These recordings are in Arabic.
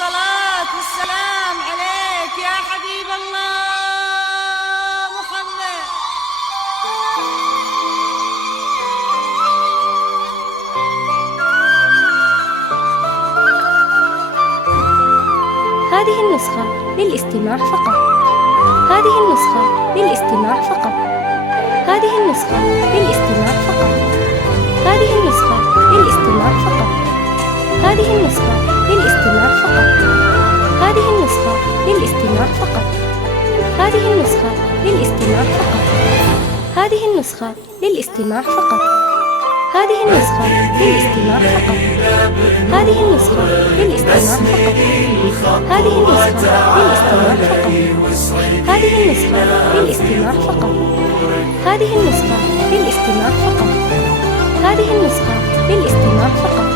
الصلاة والسلام عليك يا حبيب الله محمد. هذه النسخة للاستماع فقط. هذه النسخة للاستماع فقط. هذه النسخة للاستماع فقط. هذه النسخة للاستماع فقط. هذه النسخة للاستماع فقط. هذه النسخة للاستماع فقط. هذه النسخة للاستماع فقط. هذه النسخة للاستماع فقط. هذه النسخة للاستماع فقط. هذه النسخة للاستماع فقط. هذه النسخة للاستماع فقط. هذه النسخة للاستماع فقط. هذه النسخة للاستماع فقط. هذه النسخة للاستماع فقط.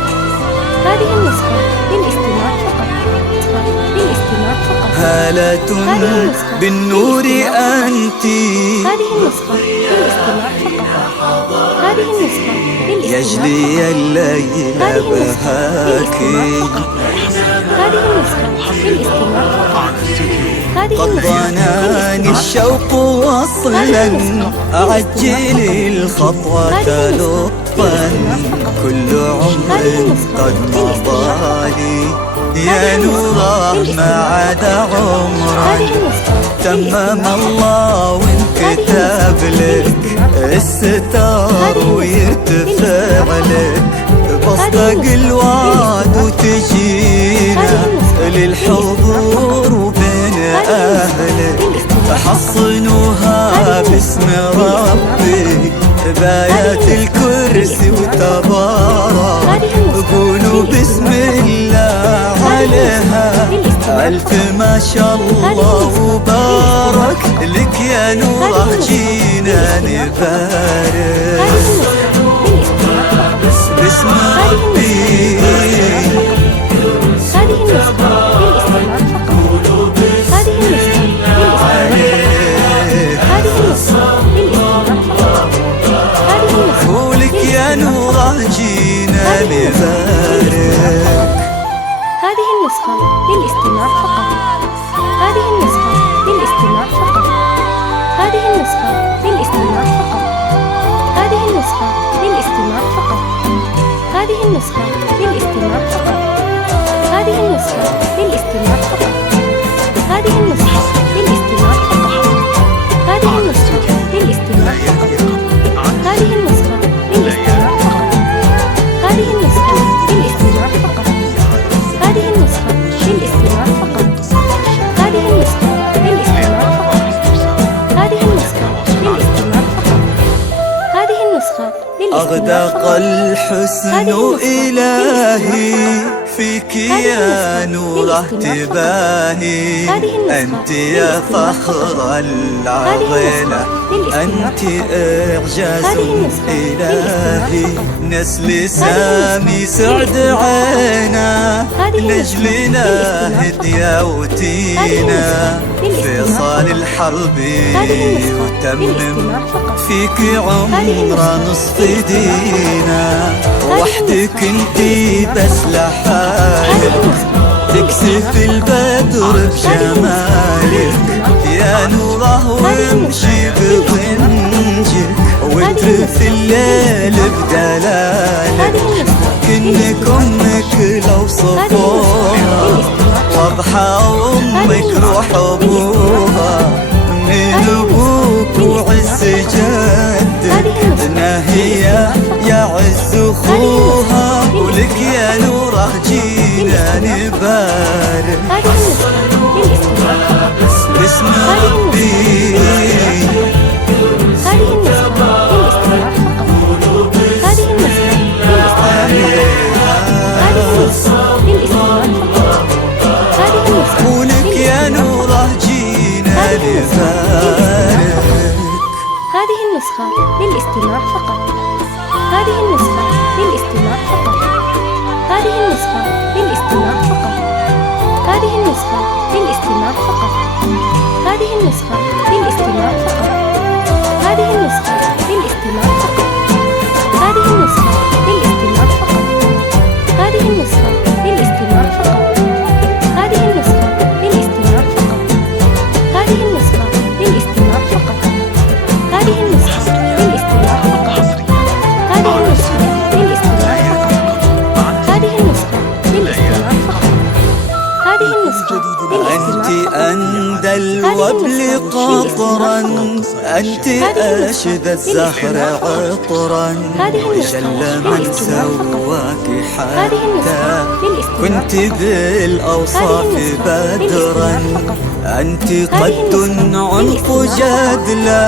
هذه النسخة للاستماع فقط. للاستماع فقط. هالة بالنور أنت. هذه النسخة للاستماع فقط. هذه النسخة يجلي الليل بهاك. هذه النسخة للاستماع فقط. قد ضناني الشوق وصلا، أعجل الخطوة لطفا. كل عمر قد مضالي يا نوره ما عاد عمرا. تمم الله وانكتب لك الستار ويرتفع لك. بصدق الوعد وتجينا للحضور وبين أهلك. حصنوها باسم ربي بآيات الكرسي وتبارك. قولوا بسم الله عليها ألف ما شاء الله وبارك. لك يا نوره جينا نبارك باسم ربي. هذه النسخة للاستماع فقط. هذه النسخة للاستماع فقط. هذه النسخة قولك يا نوره جينا نبارك. هذه النسخة للاستماع فقط. هذه النسخة للاستماع فقط. هذه النسخة للاستماع فقط. هذه النسخة للاستماع فقط. هذه النسخة للاستماع فقط. هذه النسخة للاستماع فقط. هذه النسخة للاستماع فقط. هذه النسخة للاستماع فقط. هذه النسخة للاستماع فقط. هذه النسخة للاستماع فقط. هذه النسخة للاستماع فقط. هذه النسخة للاستماع فقط. هذه النسخة للاستماع فقط. هذه النسخة للاستماع أغدق فقط. الحسن إلهي فيك يا نوره تباهي. أنت يا فخر العضلة، أنت إعجاز إلهي. نسل سامي سعد عينا، نجلنا هدية وتينا. فيصال الحرب وتمم فيك عمره نصف دينا. وحدك انتي بس لحالك، تكسف البدر بجمالك. يا نوره وامشي بضنجك، واترف الليل بدلالك. كنك امك لو صفوها، واضحى امك روح ابوها. من ابوك وعز جدك، ناهية يا عز اخوها. ولك يا نوره جينا نبارك باسم ربي. هذه النسخة للاستماع فقط. هذه النسخة للاستماع فقط. هذه النسخة ولك يا نوره جينا نبارك. هذه النسخة للاستماع فقط. هذه النسخة للاستماع فقط. هذه النسخة للاستماع فقط. هذه النسخة للاستماع فقط. هذه النسخة للاستماع فقط. هذه النسخة للاستماع فقط. هذه النسخة للاستماع فقط. هذه النسخة للاستماع فقط. عمرا أنت هذه أشذى النسخة الزهر للاستماع فقط. عطرا هذه النسخة جل من للاستماع فقط. سواك هذه النسخة حتى للاستماع كنت فقط. بالأوصاف هذه النسخة بدرا للاستماع فقط. أنت هذه قد النسخة عنق للاستماع فقط. جدلا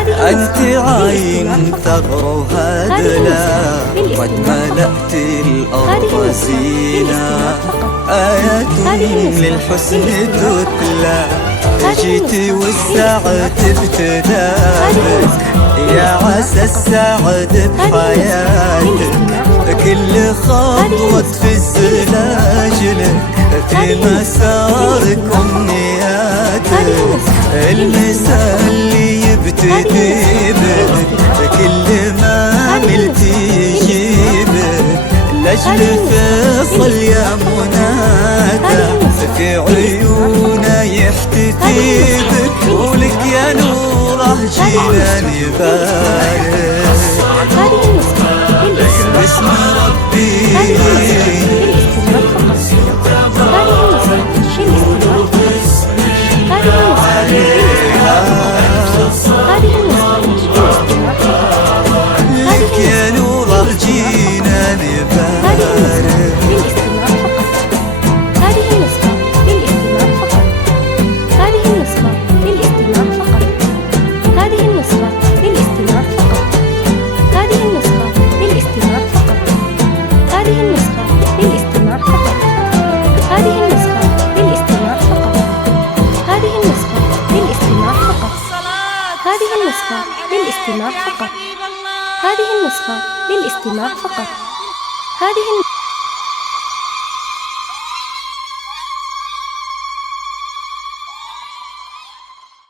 هذه أنت النسخة عين للاستماع فقط. ثغر هذه هدلا النسخة قد للاستماع فقط. ملأت هذه الأرض النسخة زينا للاستماع فقط. آيات هذه النسخة للحسن للاستماع فقط. تتلى هذه جيتي النسخة والسعد للاستماع فقط. ابتدى هذه بك النسخة يا عسى السعد بحياتك كل خطوة في الزلاجلك في مسارك أمنياتك المساء اللي يبتدي بك كل ما عملتي يجيبك لأجل فصل يا منادى في عيونه يحتفي بك ولك يا نوره جيلاني بارك هذه النسخة للاستماع باسم فقط. ربي هذه النسخة للاستماع فقط. هذه النسخة للاستماع فقط. هذه النسخة للاستماع فقط. لك يا نوره جيلاني بارك للاستماع فقط. هذه النسخة للاستماع فقط. هذه النسخة للاستماع فقط. هذه النسخة للاستماع فقط. هذه النسخة للاستماع فقط. هذه النسخة للاستماع فقط. هذه النسخة للاستماع فقط. هذه النسخة للاستماع فقط. هذه النسخة للاستماع فقط. هذه النسخة للاستماع فقط. هذه